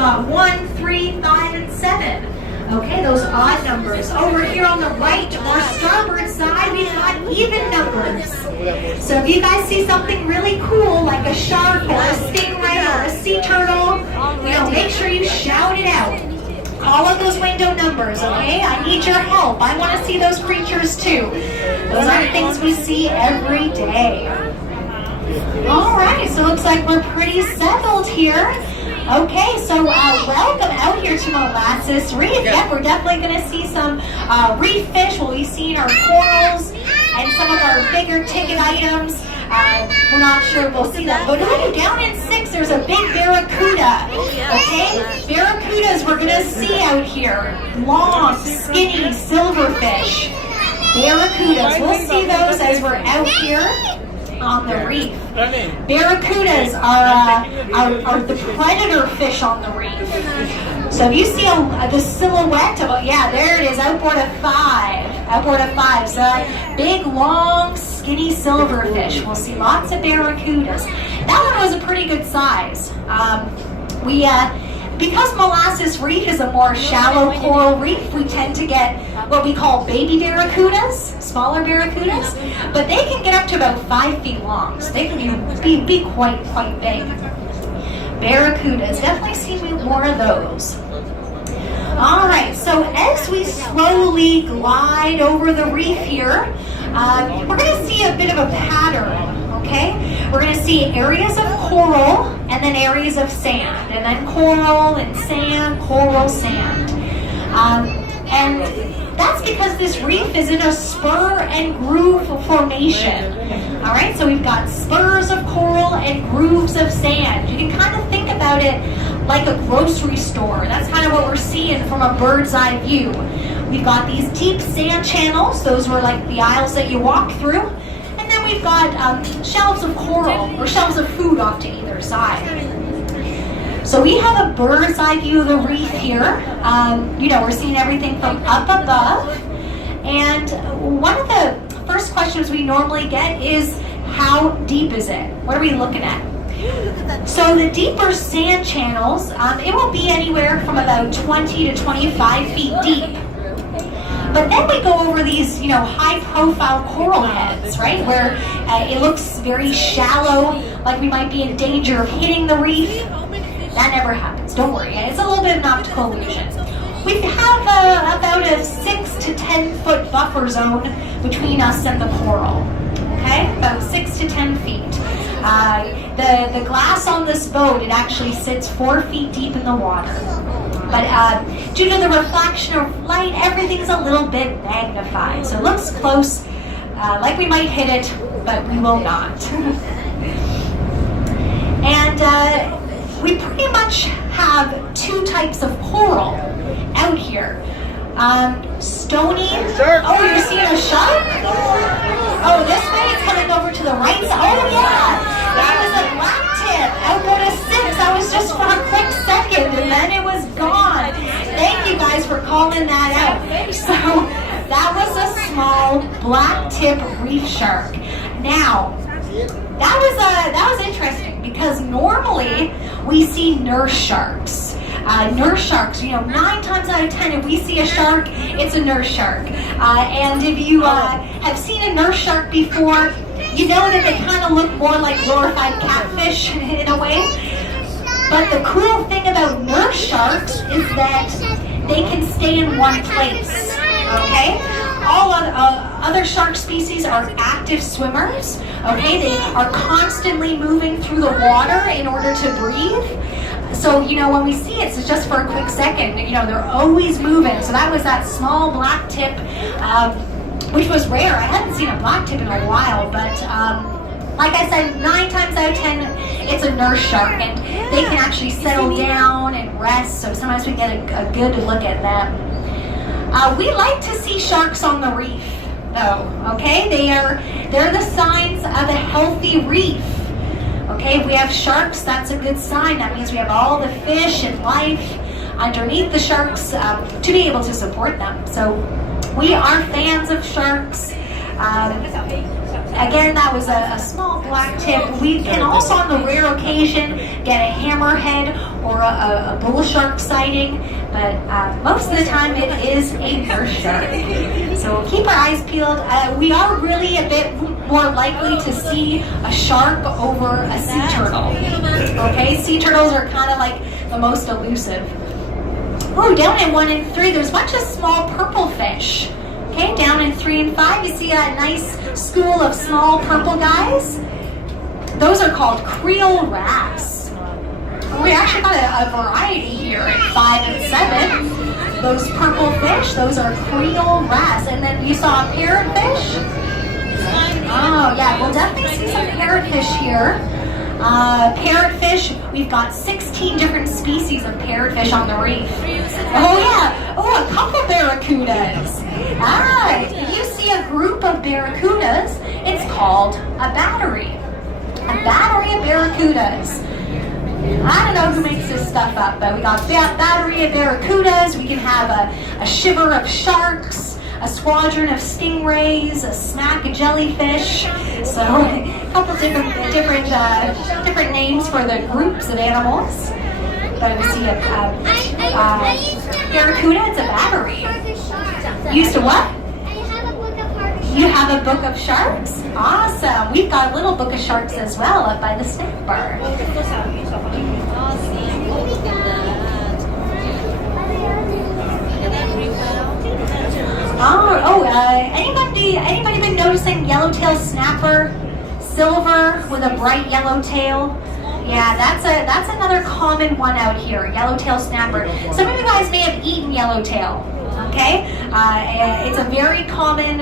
got 1, 3, 5, and 7. Okay, those odd numbers. Over here on the right or starboard side, we've got even numbers. So if you guys see something really cool, like a shark or a stingray or a sea turtle, make sure you shout it out. Call up those window numbers, okay? I need your help. I want to see those creatures too. Those aren't things we see every day. All right, so it looks like we're pretty settled here. Okay, so welcome out here to Molasses Reef. Yep, we're definitely going to see some reef fish. We'll be seeing our corals and some of our bigger ticket items. We're not sure we'll see them. But ooh, down in 6, there's a big barracuda. Okay, barracudas we're going to see out here. Long, skinny silverfish. Barracudas. We'll see those as we're out here on the reef. Barracudas are the predator fish on the reef. So if you see the silhouette of, there it is, outboard of 5. Outboard of 5. So big, long, skinny silverfish. We'll see lots of barracudas. That one was a pretty good size. Because Molasses Reef is a more shallow coral reef, we tend to get what we call baby barracudas, smaller barracudas, but they can get up to about 5 feet long, so they can be quite big. Barracudas, definitely see more of those. All right, so as we slowly glide over the reef here, we're going to see a bit of a pattern. Okay, we're going to see areas of coral and then areas of sand, and then coral and sand, coral, sand. And that's because this reef is in a spur and groove formation. All right, so we've got spurs of coral and grooves of sand. You can kind of think about it like a grocery store. That's kind of what we're seeing from a bird's eye view. We've got these deep sand channels. Those were like the aisles that you walk through. We've got shelves of coral or shelves of food off to either side. So we have a bird's eye view of the reef here. We're seeing everything from up above. And one of the first questions we normally get is, how deep is it? What are we looking at? So the deeper sand channels, it will be anywhere from about 20 to 25 feet deep. But then we go over these, high-profile coral heads, right, where it looks very shallow, like we might be in danger of hitting the reef. That never happens. Don't worry. It's a little bit of an optical illusion. We have about a 6 to 10 foot buffer zone between us and the coral. Okay, about 6 to 10 feet. The glass on this boat, it actually sits 4 feet deep in the water. But due to the reflection of light, everything's a little bit magnified. So it looks close, like we might hit it, but we will not. And we pretty much have 2 types of coral out here. Stony. Oh, you're seeing a shark? Oh, this way it's coming over to the right side. Oh, yeah. That was a black tip. Outboard of 6. That was just for a quick second, and then it was gone. Thank you guys for calling that out. So that was a small black tip reef shark. Now, that was interesting because normally we see nurse sharks. Nurse sharks, 9 times out of 10, if we see a shark, it's a nurse shark. And if you have seen a nurse shark before, you know that they kind of look more like glorified catfish in a way. But the cool thing about nurse sharks is that they can stay in one place, okay? All other shark species are active swimmers, okay? They are constantly moving through the water in order to breathe. So, when we see it, it's just for a quick second. They're always moving. So that was that small black tip, which was rare. I hadn't seen a black tip in a while, but like I said, 9 times out of 10, it's a nurse shark, and they can actually settle down and rest. So sometimes we get a good look at them. We like to see sharks on the reef, though. Okay, they're the signs of a healthy reef. Okay, if we have sharks, that's a good sign. That means we have all the fish and life underneath the sharks to be able to support them. So we are fans of sharks. Again, that was a small black tip. We can also, on the rare occasion, get a hammerhead or a bull shark sighting, but most of the time it is a nurse shark. So keep our eyes peeled. We are really a bit more likely to see a shark over a sea turtle. Okay, sea turtles are kind of like the most elusive. Oh, down in 1 and 3, there's a bunch of small purple fish. Okay, down in 3 and 5, you see that nice school of small purple guys? Those are called Creole wrasse. We actually got a variety here in 5 and 7. Those purple fish, those are Creole wrasse. And then you saw a parrotfish? Oh, yeah, we'll definitely see some parrotfish here. Parrotfish, we've got 16 different species of parrotfish on the reef. Oh yeah, oh, a couple barracudas. If you see a group of barracudas, it's called a battery. A battery of barracudas. I don't know who makes this stuff up, but we got a battery of barracudas, we can have a shiver of sharks, a squadron of stingrays, a smack of jellyfish. So a couple different names for the groups of animals. But we see a barracuda, it's a battery. Used to what? You have a book of sharks? Awesome. We've got a little book of sharks as well up by the snack bar. Anybody been noticing yellowtail snapper? Silver with a bright yellow tail? Yeah, that's another common one out here, yellowtail snapper. Some of you guys may have eaten yellowtail, okay? It's a very common